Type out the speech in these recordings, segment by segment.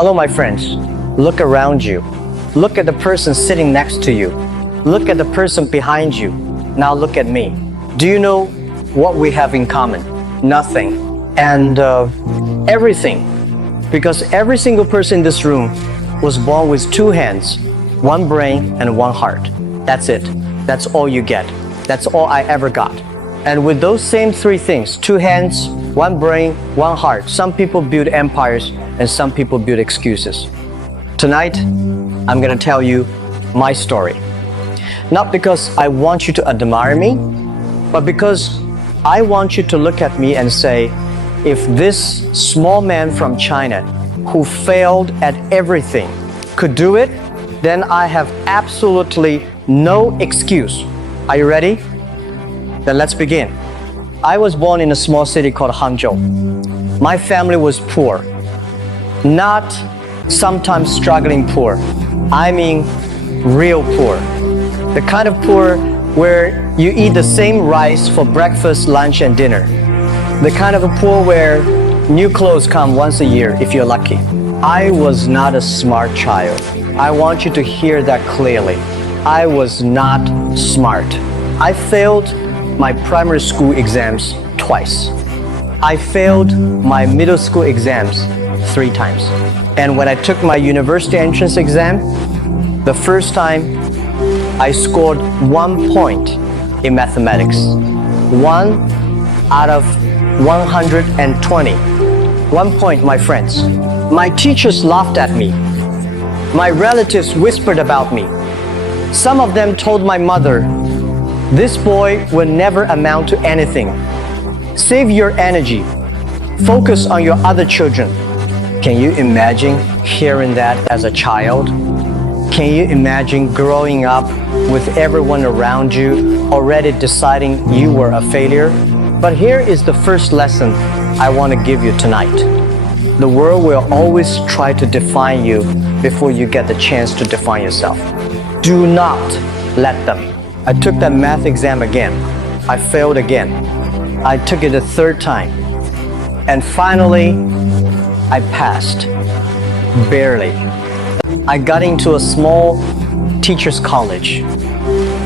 Hello, my friends. Look around you. Look at the person sitting next to you. Look at the person behind you. Now look at me. Do you know what we have in common? Nothing. And everything. Because every single person in this room was born with two hands, one brain, and one heart. That's it. That's all you get. That's all I ever got. And with those same three things, two hands, one brain, one heart, some people build empires and some people build excuses. Tonight, I'm gonna tell you my story. Not because I want you to admire me, but because I want you to look at me and say, if this small man from China who failed at everything could do it, then I have absolutely no excuse. Are you ready? Then let's begin. I was born in a small city called Hangzhou. My family was poor. Not sometimes struggling poor. I mean real poor. The kind of poor where you eat the same rice for breakfast, lunch, and dinner. The kind of a poor where new clothes come once a year if you're lucky. I was not a smart child. I want you to hear that clearly. I was not smart. I failed my primary school exams twice. I failed my middle school exams 3 times. And when I took my university entrance exam, the first time I scored 1 point in mathematics. 1 out of 120. 1 point, my friends. My teachers laughed at me. My relatives whispered about me. Some of them told my mother, "This boy will never amount to anything. Save your energy. Focus on your other children." Can you imagine hearing that as a child? Can you imagine growing up with everyone around you already deciding you were a failure? But here is the first lesson I want to give you tonight. The world will always try to define you before you get the chance to define yourself. Do not let them. I took that math exam again. I failed again. I took it a 3rd time. And finally, I passed. Barely. I got into a small teachers' college.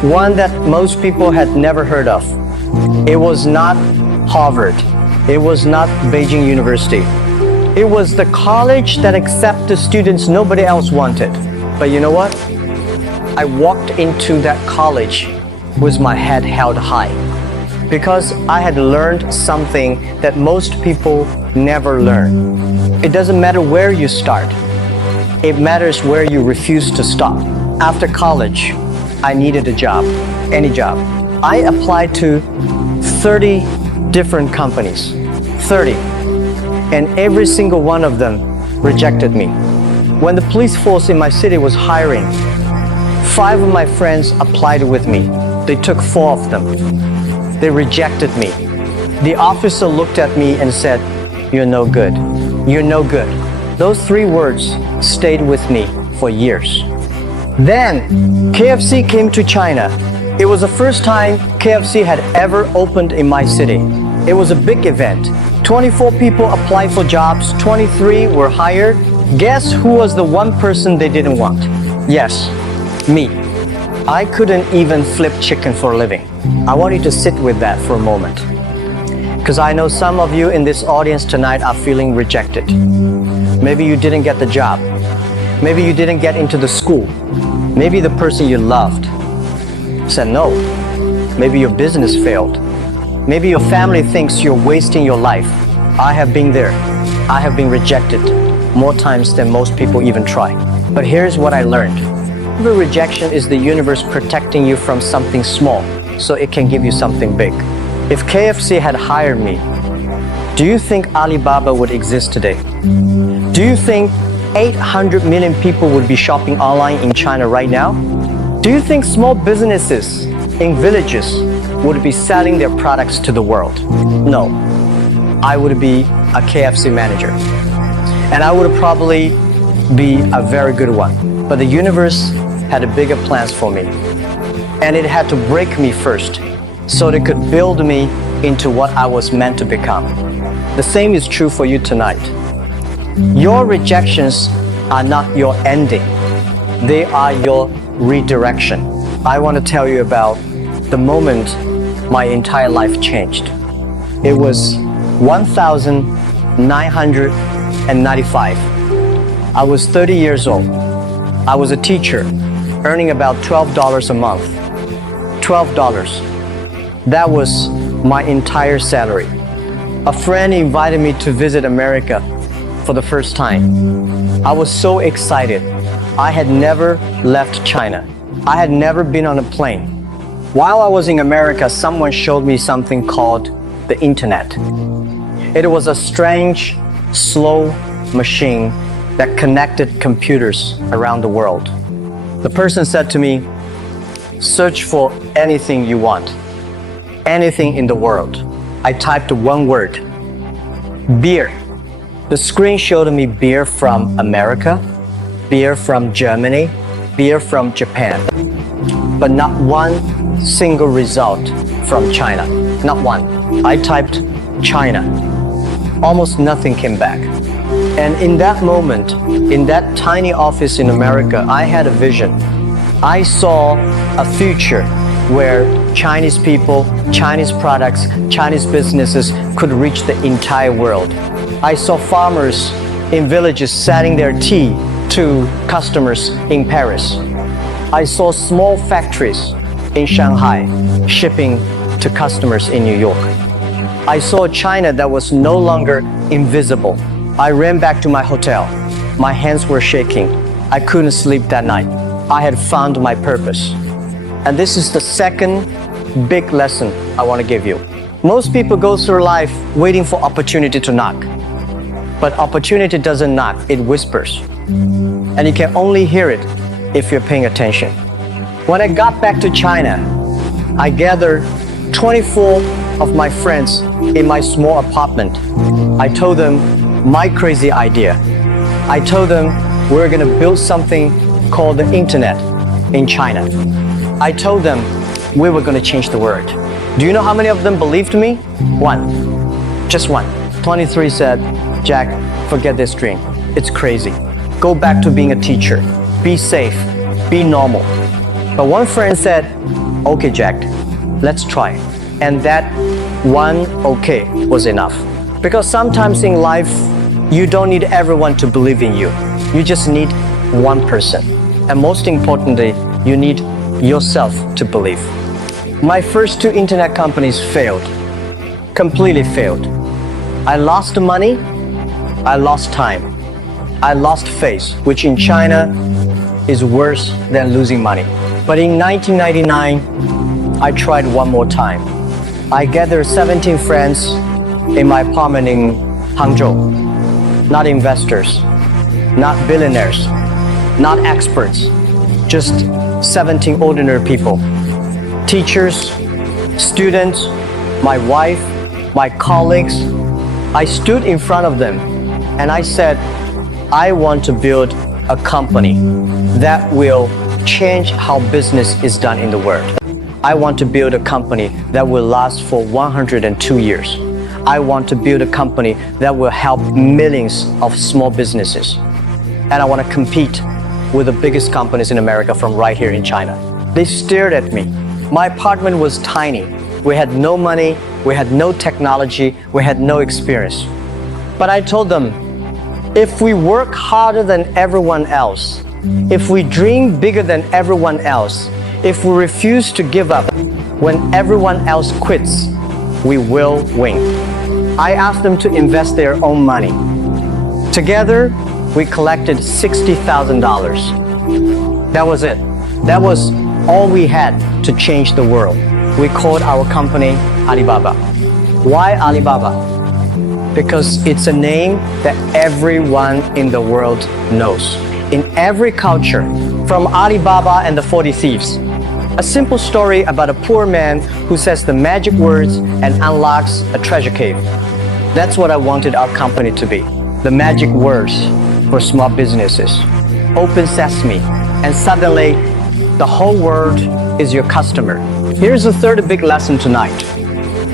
One that most people had never heard of. It was not Harvard. It was not Beijing University. It was the college that accepted students nobody else wanted. But you know what? I walked into that college with my head held high because I had learned something that most people never learn. It doesn't matter where you start. It matters where you refuse to stop. After college, I needed a job, any job. I applied to 30 different companies, 30, and every single one of them rejected me. When the police force in my city was hiring, 5 of my friends applied with me. They took 4 of them. They rejected me. The officer looked at me and said, "You're no good. You're no good." Those 3 words stayed with me for years. Then KFC came to China. It was the first time KFC had ever opened in my city. It was a big event. 24 people applied for jobs, 23 were hired. Guess who was the one person they didn't want? Yes, me. I couldn't even flip chicken for a living. I want you to sit with that for a moment. Because I know some of you in this audience tonight are feeling rejected. Maybe you didn't get the job. Maybe you didn't get into the school. Maybe the person you loved said no. Maybe your business failed. Maybe your family thinks you're wasting your life. I have been there. I have been rejected more times than most people even try. But here's what I learned. Every rejection is the universe protecting you from something small so it can give you something big. If KFC had hired me, do you think Alibaba would exist today? Do you think 800 million people would be shopping online in China right now? Do you think small businesses in villages would be selling their products to the world? No. I would be a KFC manager. And I would probably be a very good one. But the universe had bigger plans for me. And it had to break me first so it could build me into what I was meant to become. The same is true for you tonight. Your rejections are not your ending. They are your redirection. I want to tell you about the moment my entire life changed. It was 1995. I was 30 years old. I was a teacher, earning about $12 a month. $12. That was my entire salary. A friend invited me to visit America for the first time. I was so excited. I had never left China. I had never been on a plane. While I was in America, someone showed me something called the internet. It was a strange, slow machine that connected computers around the world. The person said to me, search for anything you want, anything in the world. I typed one word, beer. The screen showed me beer from America, beer from Germany, beer from Japan, but not one single result from China, not one. I typed China. Almost nothing came back. And in that moment, in that tiny office in America, I had a vision. I saw a future where Chinese people, Chinese products, Chinese businesses could reach the entire world. I saw farmers in villages selling their tea to customers in Paris. I saw small factories in Shanghai shipping to customers in New York. I saw China that was no longer invisible. I ran back to my hotel. My hands were shaking. I couldn't sleep that night. I had found my purpose. And this is the second big lesson I want to give you. Most people go through life waiting for opportunity to knock. But opportunity doesn't knock, it whispers. And you can only hear it if you're paying attention. When I got back to China, I gathered 24 of my friends in my small apartment. I told them my crazy idea. I told them we're gonna build something called the internet in China. I told them we were gonna change the world. Do you know how many of them believed me? One. Just one. 23 said, Jack, forget this dream. It's crazy. Go back to being a teacher. Be safe. Be normal. But one friend said, okay, Jack, let's try. And that one okay was enough. Because sometimes in life, you don't need everyone to believe in you. You just need one person. And most importantly, you need yourself to believe. My first two internet companies failed. Completely failed. I lost money. I lost time. I lost face, which in China is worse than losing money. But in 1999, I tried one more time. I gathered 17 friends in my apartment in Hangzhou. Not investors, not billionaires, not experts, just 17 ordinary people. Teachers, students, my wife, my colleagues. I stood in front of them and I said, I want to build a company that will change how business is done in the world. I want to build a company that will last for 102 years. I want to build a company that will help millions of small businesses. And I want to compete with the biggest companies in America from right here in China. They stared at me. My apartment was tiny. We had no money, we had no technology, we had no experience. But I told them, if we work harder than everyone else, if we dream bigger than everyone else, if we refuse to give up when everyone else quits, we will win. I asked them to invest their own money. Together, we collected $60,000. That was it. That was all we had to change the world. We called our company Alibaba. Why Alibaba? Because it's a name that everyone in the world knows. In every culture, from Alibaba and the 40 Thieves, a simple story about a poor man who says the magic words and unlocks a treasure cave. That's what I wanted our company to be. The magic words for small businesses. Open sesame, and suddenly the whole world is your customer. Here's the third big lesson tonight.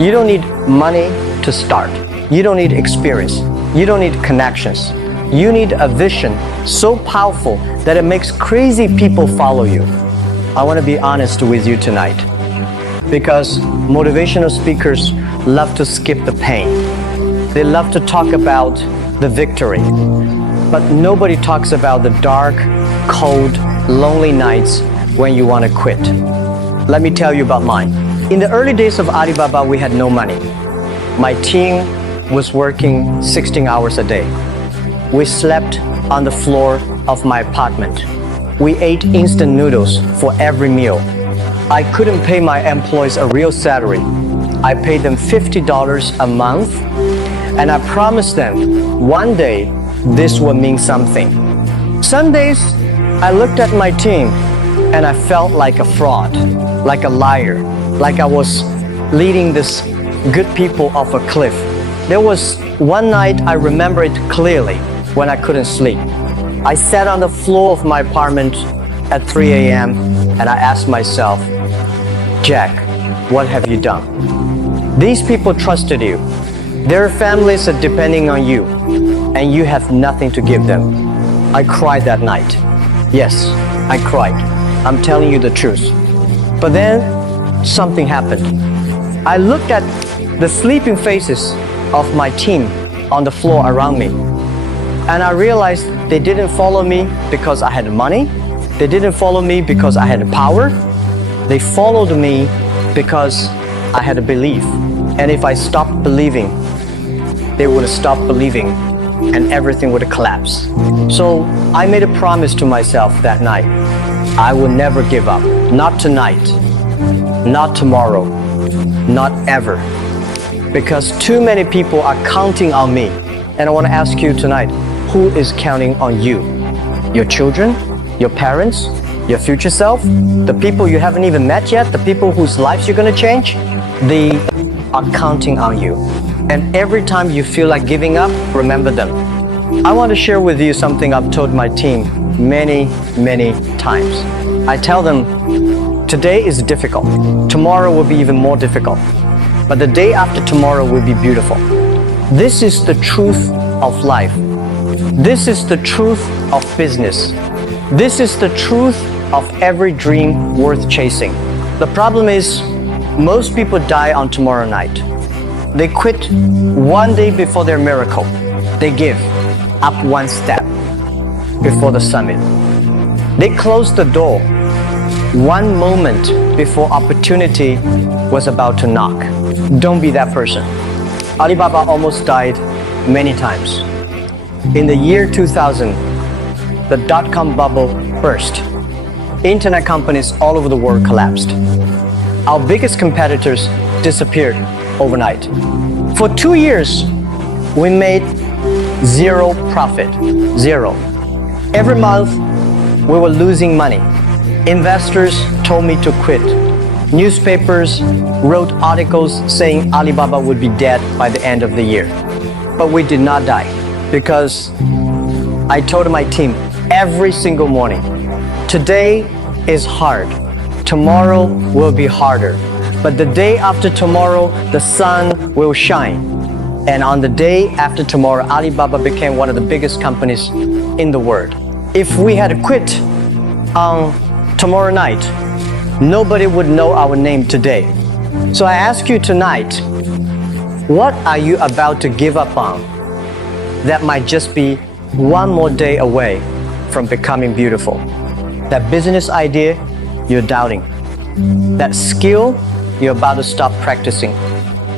You don't need money to start. You don't need experience. You don't need connections. You need a vision so powerful that it makes crazy people follow you. I want to be honest with you tonight, because motivational speakers love to skip the pain. They love to talk about the victory, but nobody talks about the dark, cold, lonely nights when you want to quit. Let me tell you about mine. In the early days of Alibaba, we had no money. My team was working 16 hours a day. We slept on the floor of my apartment. We ate instant noodles for every meal. I couldn't pay my employees a real salary. I paid them $50 a month, and I promised them one day this would mean something. Some days I looked at my team and I felt like a fraud, like a liar, like I was leading this good people off a cliff. There was one night I remember it clearly when I couldn't sleep. I sat on the floor of my apartment at 3 a.m. and I asked myself, Jack, what have you done? These people trusted you. Their families are depending on you, and you have nothing to give them. I cried that night. Yes, I cried. I'm telling you the truth. But then something happened. I looked at the sleeping faces of my team on the floor around me, and I realized they didn't follow me because I had money. They didn't follow me because I had power. They followed me because I had a belief. And if I stopped believing, they would stop believing and everything would collapse. So I made a promise to myself that night. I will never give up. Not tonight, not tomorrow, not ever. Because too many people are counting on me. And I want to ask you tonight, who is counting on you? Your children? Your parents? Your future self? The people you haven't even met yet? The people whose lives you're going to change? They are counting on you. And every time you feel like giving up, remember them. I want to share with you something I've told my team many times. I tell them, today is difficult. Tomorrow will be even more difficult. But the day after tomorrow will be beautiful. This is the truth of life. This is the truth of business. This is the truth of every dream worth chasing. The problem is, most people die on tomorrow night. They quit one day before their miracle. They give up one step before the summit. They close the door one moment before opportunity was about to knock. Don't be that person. Alibaba almost died many times. In the year 2000, the dot-com bubble burst. Internet companies all over the world collapsed. Our biggest competitors disappeared overnight. For 2 years, we made zero profit. Zero. Every month, we were losing money. Investors told me to quit. Newspapers wrote articles saying Alibaba would be dead by the end of the year. But we did not die, because I told my team every single morning, today is hard. Tomorrow will be harder. But the day after tomorrow, the sun will shine. And on the day after tomorrow, Alibaba became one of the biggest companies in the world. If we had quit on tomorrow night, nobody would know our name today. So I ask you tonight, what are you about to give up on that might just be one more day away from becoming beautiful? That business idea you're doubting. That skill you're about to stop practicing.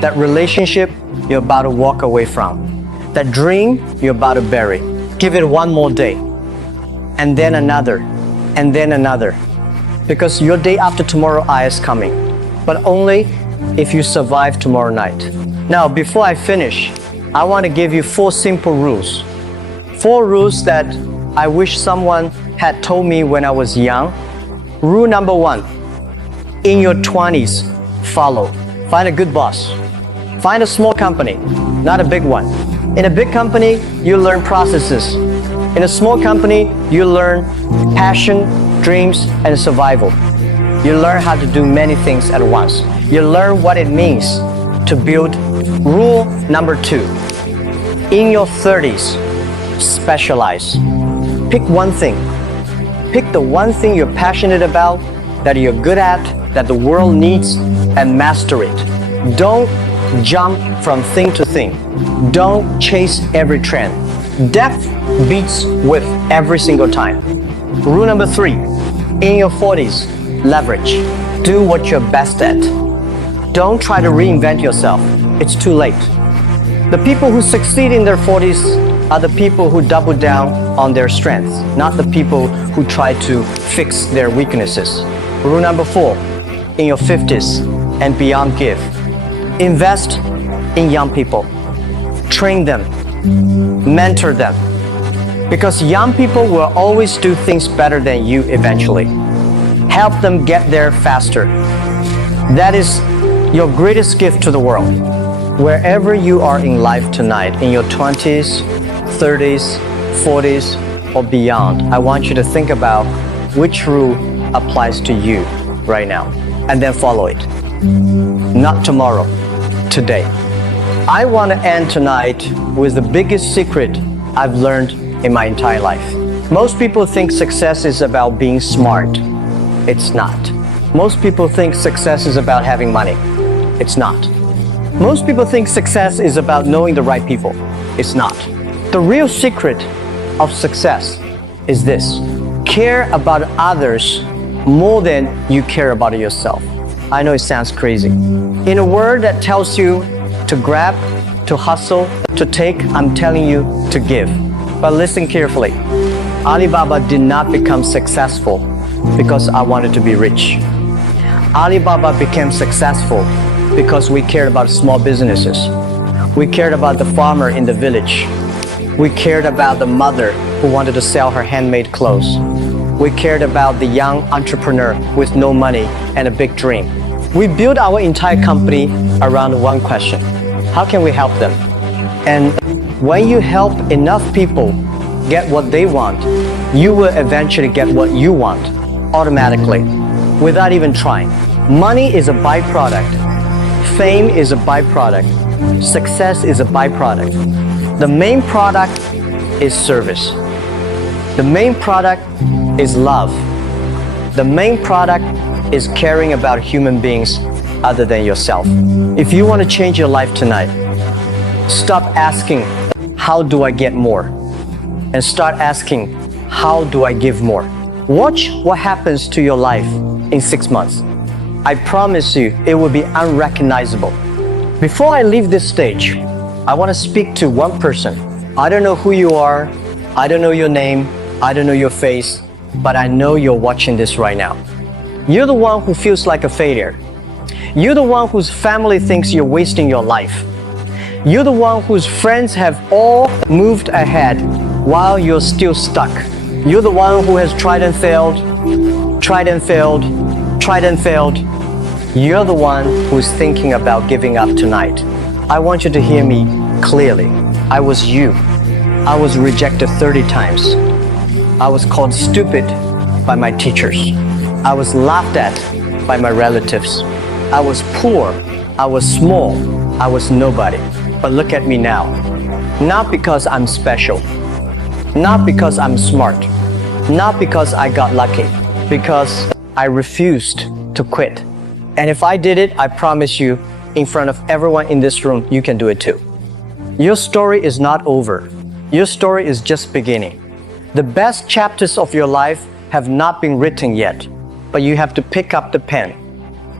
That relationship you're about to walk away from. That dream you're about to bury. Give it one more day. And then another. And then another. Because your day after tomorrow is coming. But only if you survive tomorrow night. Now, before I finish, I want to give you 4 simple rules. 4 rules that I wish someone had told me when I was young. Rule number 1, in your 20s, follow. Find a good boss. Find a small company, not a big one. In a big company, you learn processes. In a small company, you learn passion, dreams, and survival. You learn how to do many things at once. You learn what it means to build. Rule number 2, in your 30s, Specialize. Pick one thing. Pick the one thing you're passionate about, that you're good at, that the world needs, and master it. Don't jump from thing to thing. Don't chase every trend. Depth beats width every single time. Rule number 3, in your 40s, leverage. Do what you're best at. Don't try to reinvent yourself. It's too late. The people who succeed in their 40s are the people who double down on their strengths, not the people who try to fix their weaknesses. Rule number 4, in your 50s and beyond, give. Invest in young people. Train them. Mentor them. Because young people will always do things better than you eventually. Help them get there faster. That is your greatest gift to the world. Wherever you are in life tonight, in your 20s, 30s, 40s, or beyond, I want you to think about which rule applies to you right now, and then follow it. Not tomorrow, today. I want to end tonight with the biggest secret I've learned in my entire life. Most people think success is about being smart. It's not. Most people think success is about having money. It's not. Most people think success is about knowing the right people. It's not. The real secret of success is this: care about others more than you care about yourself. I know it sounds crazy. In a world that tells you to grab, to hustle, to take, I'm telling you to give. But listen carefully. Alibaba did not become successful because I wanted to be rich. Alibaba became successful because we cared about small businesses. We cared about the farmer in the village. We cared about the mother who wanted to sell her handmade clothes. We cared about the young entrepreneur with no money and a big dream. We built our entire company around one question: how can we help them? And when you help enough people get what they want, you will eventually get what you want automatically, without even trying. Money is a byproduct. Fame is a byproduct. Success is a byproduct. The main product is service. The main product is love. The main product is caring about human beings other than yourself. If you want to change your life tonight, stop asking, how do I get more? And start asking, how do I give more? Watch what happens to your life in 6 months. I promise you, it will be unrecognizable. Before I leave this stage, I want to speak to one person. I don't know who you are. I don't know your name. I don't know your face, but I know you're watching this right now. You're the one who feels like a failure. You're the one whose family thinks you're wasting your life. You're the one whose friends have all moved ahead while you're still stuck. You're the one who has tried and failed, tried and failed, tried and failed. You're the one who's thinking about giving up tonight. I want you to hear me clearly. I was you. I was rejected 30 times. I was called stupid by my teachers. I was laughed at by my relatives. I was poor. I was small. I was nobody. But look at me now. Not because I'm special. Not because I'm smart. Not because I got lucky. Because I refused to quit. And if I did it, I promise you, in front of everyone in this room, you can do it too. Your story is not over. Your story is just beginning. The best chapters of your life have not been written yet, but you have to pick up the pen.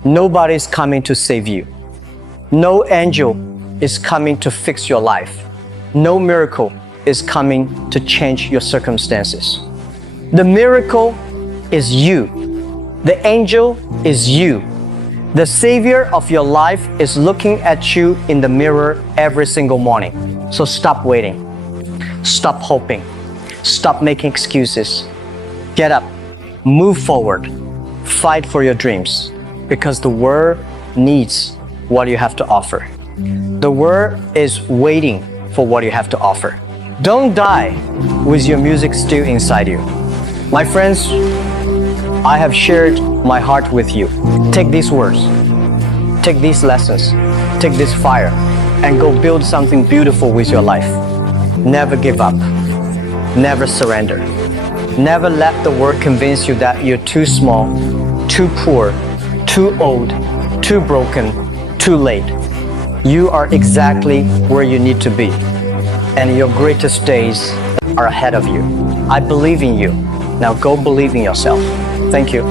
Nobody's coming to save you. No angel is coming to fix your life. No miracle is coming to change your circumstances. The miracle is you. The angel is you. The Savior of your life is looking at you in the mirror every single morning. So stop waiting. Stop hoping. Stop making excuses. Get up. Move forward. Fight for your dreams. Because the world needs what you have to offer. The world is waiting for what you have to offer. Don't die with your music still inside you. My friends, I have shared my heart with you. Take these words, take these lessons, take this fire, and go build something beautiful with your life. Never give up. Never surrender. Never let the world convince you that you're too small, too poor, too old, too broken, too late. You are exactly where you need to be, and your greatest days are ahead of you. I believe in you. Now go believe in yourself. Thank you.